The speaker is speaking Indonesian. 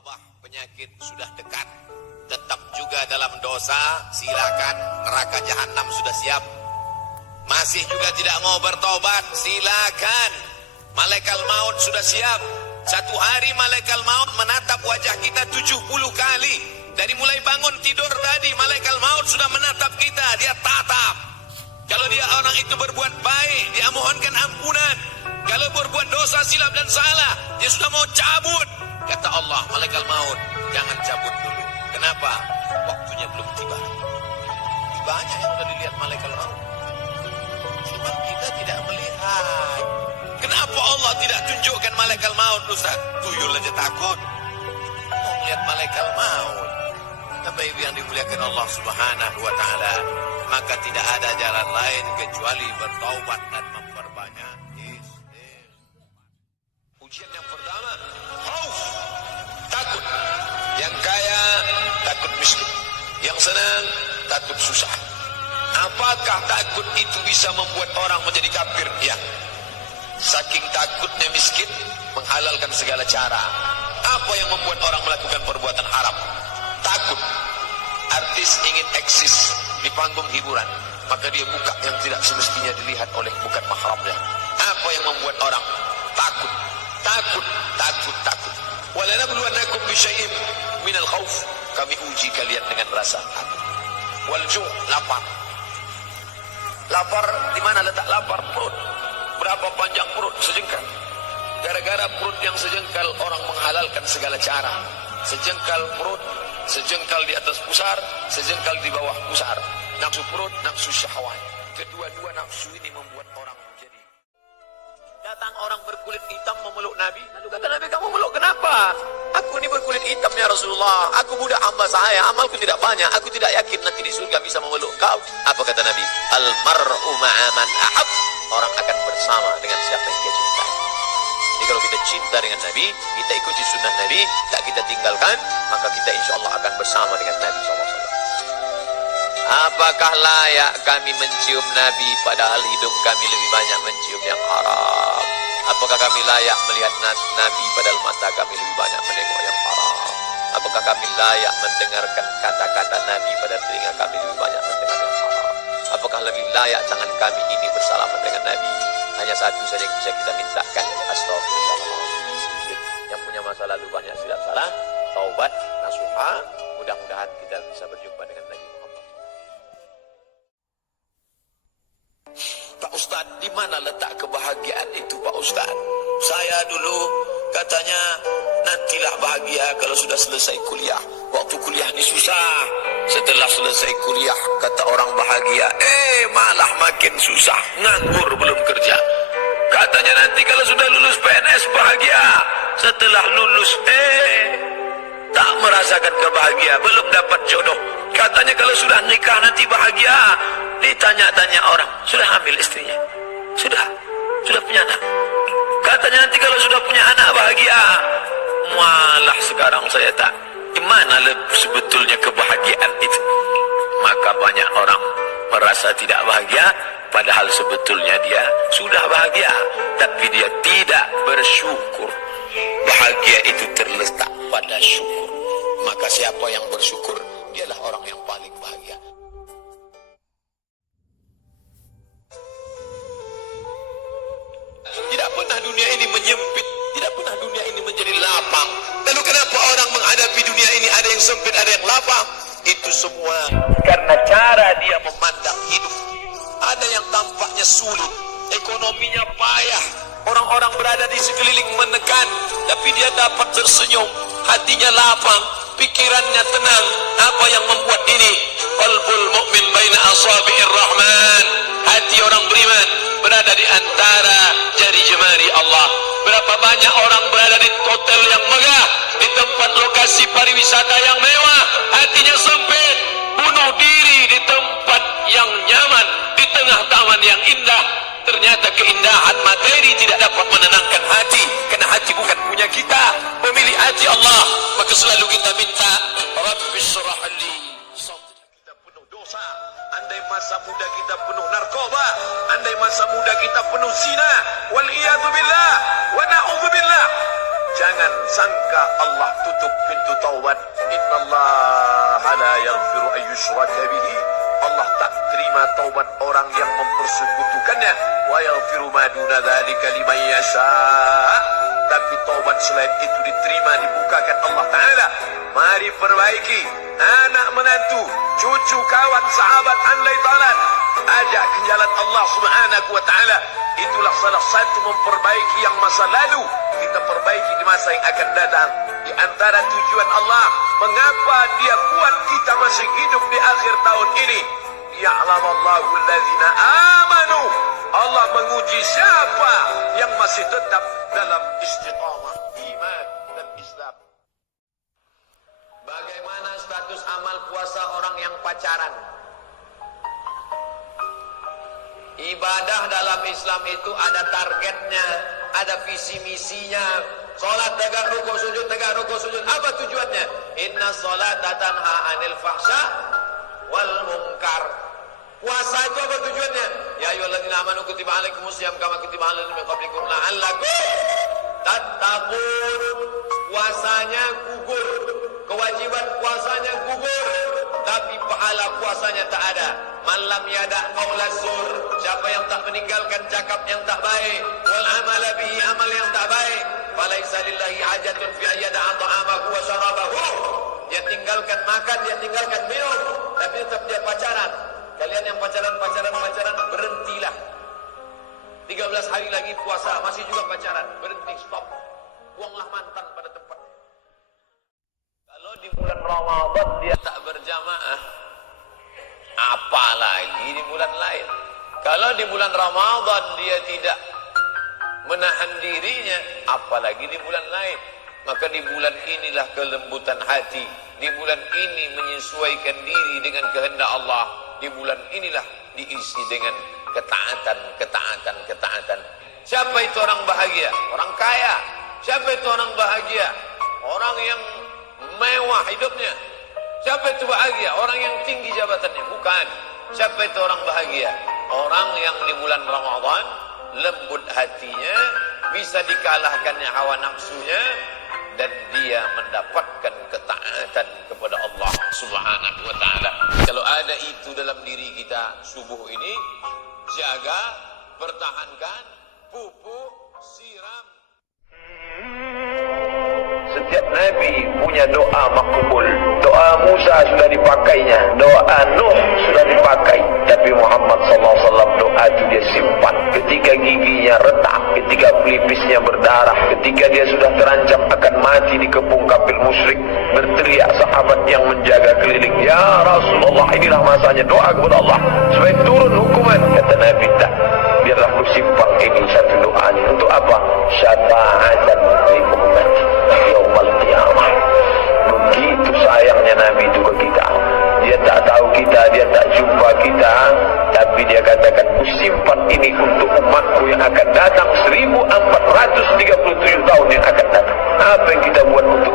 wabah penyakit sudah dekat, tetap juga dalam dosa, silakan. Neraka jahanam sudah siap. Masih juga tidak mau bertobat, silakan. Malaikat maut sudah siap. Satu hari malaikat maut menatap wajah kita 70 kali. Dari mulai bangun tidur tadi, malaikat maut sudah menatap kita, dia tatap. Kalau dia orang itu berbuat baik, dia mohonkan ampunan. Kalau berbuat dosa, silap dan salah, dia sudah mau cabut. Kata Allah, malaikat maut, jangan cabut dulu. Kenapa? Waktunya belum tiba. Banyak yang sudah dilihat malaikat maut, cuma kita tidak melihat. Kenapa Allah tidak tunjukkan malaikat maut, Ustaz? Tuyul aja takut mau melihat malaikat maut. Bapak Ibu yang dimuliakan Allah Subhanahu wa taala, maka tidak ada jalan lain kecuali bertaubat dan memperbanyak istighfar. Ujian yang pertama, khauf, takut. Yang kaya takut miskin, yang senang takut susah. Apakah takut itu bisa membuat orang menjadi kafir? Ya. Saking takutnya miskin, menghalalkan segala cara. Apa yang membuat orang melakukan perbuatan haram? Takut. Artis ingin eksis di panggung hiburan, maka dia buka yang tidak semestinya dilihat oleh bukan mahramnya. Apa yang membuat orang takut? Takut, takut, takut. Walanabluwannakum bisyai'in minal khauf. Kami uji kalian dengan rasa takut. Wal ju', lapar. Lapar, di mana letak lapar? Perut. Berapa panjang perut? Sejengkal. Gara-gara perut yang sejengkal, orang menghalalkan segala cara. Sejengkal perut, sejengkal di atas pusar, sejengkal di bawah pusar. Nafsu perut, nafsu syahwat. Kedua-dua nafsu ini membuat orang menjadi. Datang orang berkulit hitam memeluk Nabi. Lalu kata Nabi, kamu meluk kenapa? Aku ini berkulit hitam ya Rasulullah. Aku budak hamba saya, amalku tidak banyak. Aku tidak yakin nanti di surga bisa memeluk kau. Apa kata Nabi? Al-mar'u ma'aman ahab. Orang akan bersama dengan siapa yang dia cintai. Jadi kalau kita cinta dengan Nabi, kita ikuti sunnah Nabi, tak kita tinggalkan, maka kita insya Allah akan bersama dengan Nabi SAW. Apakah layak kami mencium Nabi padahal hidung kami lebih banyak mencium yang haram? Apakah kami layak melihat Nabi padahal mata kami lebih banyak menengok yang haram? Apakah kami layak mendengarkan kata-kata Nabi padahal telinga kami lebih banyak mendengar yang haram? Apakah lebih layak tangan kami ini bersalaman dengan Nabi? Hanya satu saja yang bisa kita mintakan, astagfirullah. Yang punya masa lalu banyak silap salah, taubat, nasuha, mudah-mudahan kita bisa berjumpa dengan Nabi Muhammad. Pak Ustaz, di mana letak kebahagiaan itu Pak Ustaz? Saya dulu katanya nantilah bahagia kalau sudah selesai kuliah. Waktu kuliah ini susah. Setelah selesai kuliah, kata orang bahagia, malah makin susah, nganggur belum kerja. Katanya nanti kalau sudah lulus PNS bahagia. Setelah lulus, tak merasakan kebahagia, belum dapat jodoh. Katanya kalau sudah nikah nanti bahagia. Ditanya-tanya orang, sudah hamil istrinya? Sudah punya anak? Katanya nanti kalau sudah punya anak bahagia. Malah sekarang saya tak. Gimana sebetulnya kebahagiaan itu? Maka banyak orang merasa tidak bahagia, padahal sebetulnya dia sudah bahagia, tapi dia tidak bersyukur. Bahagia itu terletak pada syukur. Maka siapa yang bersyukur, dialah orang yang paling bahagia. Tidak pernah dunia ini menyempit, tidak pernah dunia ini menjadi lapang. Lalu kenapa orang menghadapi dunia ini ada yang sempit, ada yang lapang? Itu semua karena cara dia memandang hidup. Ada yang tampaknya sulit, ekonominya payah, orang-orang berada di sekeliling menekan, tapi dia dapat tersenyum, hatinya lapang, pikirannya tenang. Apa yang membuat ini? Qalbul mu'min baina asabi'ir rahman. Hati orang beriman berada di antara jari jemari Allah. Berapa banyak orang berada di hotel yang megah, di tempat lokasi pariwisata yang mewah, hatinya sempit, bunuh diri di tempat yang nyaman, di tengah taman yang indah. Ternyata keindahan materi tidak dapat menenangkan hati, karena hati bukan punya kita, memilih hati Allah. Maka selalu kita minta, Rabbis shrah li. Kita penuh dosa. Andai masa muda kita penuh narkoba, andai masa muda kita penuh zina, wal iyadu billah wa na'udzubillah. jangan sangka Allah tutup pintu taubat. Innallaha la yaghfiru an yushraka bihi. Allah tak terima taubat orang yang mempersekutukannya. Wa yaghfiru ma duna dzalika liman yasha. Tapi taubat selain itu diterima, dibukakan Allah Ta'ala. Mari perbaiki anak menantu, cucu, kawan, sahabat, andai talat, ajak ke jalan Allah Subhanahu wa Ta'ala. Itulah salah satu memperbaiki yang masa lalu, kita perbaiki di masa yang akan datang. Di antara tujuan Allah, mengapa Dia buat kita masih hidup di akhir tahun ini? Ya'lamallahu alladzina amanu. Allah menguji siapa yang masih tetap dalam istiqamah iman dan Islam. Bagaimana status amal puasa orang yang pacaran? Ibadah dalam Islam itu ada targetnya, ada visi misinya. Salat tegak rukuk sujud, tegak rukuk sujud. Apa tujuannya? Inna salata tanha 'anil fahsya wal munkar. Puasa itu apa tujuannya? Ya ayyuhalladzina amanu kutiba alaikumusiyam kama kutiba alal ladzina min qablikum la'allakum tattaqun. Puasanya gugur, kewajiban puasanya gugur, tapi pahala puasanya tak ada. Man lam yada' qaulaz zur, siapa yang tak meninggalkan cakap yang tak baik, wal amala bihi, amal yang tak baik, falaisa lillahi hajatun fi ayyada'a ta'amahu wa syarabahu. Dia tinggalkan makan, dia tinggalkan minum, tapi tetap dia pacaran. Kalian yang pacaran, berhentilah. 13 hari lagi puasa, masih juga pacaran, berhenti, stop. Buanglah mantan pada tempatnya. Kalau di bulan Ramadan dia tak berjamaah, apalagi di bulan lain. Kalau di bulan Ramadan dia tidak menahan dirinya, apalagi di bulan lain. Maka di bulan inilah kelembutan hati. Di bulan ini menyesuaikan diri dengan kehendak Allah. Di bulan inilah diisi dengan ketaatan. Siapa itu orang bahagia? Orang kaya. Siapa itu orang bahagia? Orang yang mewah hidupnya. Siapa itu bahagia? Orang yang tinggi jabatannya. Bukan. Siapa itu orang bahagia? Orang yang di bulan Ramadan lembut hatinya, bisa dikalahkannya hawa nafsunya, dan dia mendapatkan ketaatan kepada Allah Subhanahu wa Ta'ala. Kalau ada itu dalam diri kita subuh ini, jaga, pertahankan, pupuk, siram. Setiap Nabi punya doa makbul. Doa Musa sudah dipakainya, doa Nuh sudah dipakai, tapi Muhammad SAW doa itu dia simpan. Ketika giginya retak, ketika pelipisnya berdarah, ketika dia sudah terancam akan mati di kepung kafir musyrik, berteriak sahabat yang menjaga keliling, ya Rasulullah, inilah masanya doa kepada Allah supaya turun hukuman. Kata Nabi, tak, biarlah aku simpan ini satu doa ini. Untuk apa? Syafa'atan li ummati yaumal qiyamah. Begitu sayangnya Nabi itu ke kita. Dia tak tahu kita, dia tak jumpa kita, tapi dia katakan, ku simpan ini untuk umatku yang akan datang 1437 tahun yang akan datang. Apa yang kita buat untuk